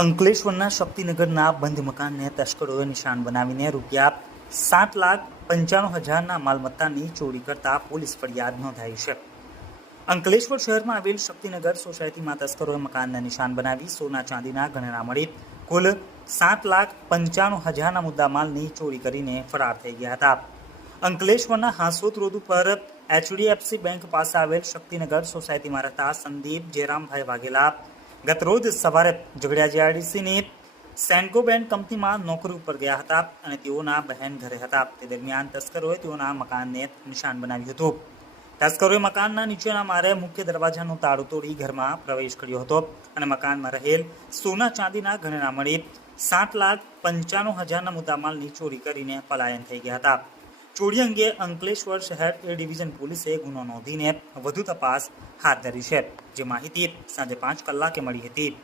અંકલેશ્વરના શક્તિનગરના બંધ મકાનને તસ્કરોએ નિશાન બનાવીને રૂપિયા સાત લાખ પંચાણું હજારના માલમત્તાની ચોરી કરતા પોલીસ ફરિયાદ નોંધાઈ છે. અંકલેશ્વર શહેરમાં આવેલ શક્તિનગર સોસાયટીમાં તસ્કરોએ મકાનને નિશાન બનાવી સોના ચાંદીના ગણના મળી. કુલ સાત લાખ પંચાણું હજારના મુદ્દામાલની ચોરી કરીને ફરાર થઈ ગયા હતા. અંકલેશ્વરના હાંસોદ રોડ ઉપર એચડીએફસી બેંક પાસે આવેલ શક્તિનગર સોસાયટીમાં રહેતા સંદીપ જયરામભાઈ વાઘેલા ગતરોજ સવારે ઝઘડિયા જીઆરડીસીની સેન્કો બેન્ડ કંપનીમાં નોકરી ઉપર ગયા હતા અને તેઓના બહેન ઘરે હતા. તે દરમિયાન તસ્કરોએ તેઓના મકાનને નિશાન બનાવ્યું હતું. તસ્કરોએ મકાનના નીચેના મારે મુખ્ય દરવાજાનું તાળું તોડી ઘરમાં પ્રવેશ કર્યો હતો અને મકાનમાં રહેલ સોના ચાંદીના ઘરેણા મળી સાત લાખ પંચાણું હજારના મુદ્દામાલની ચોરી કરીને પલાયન થઈ ગયા હતા. ચોરી અંગે અંકલેશ્વર શહેર એ ડિવિઝન પોલીસે ગુનો નોંધીને વધુ તપાસ હાથ ધરી છે. જે માહિતી સાંજે પાંચ કલાકે મળી હતી.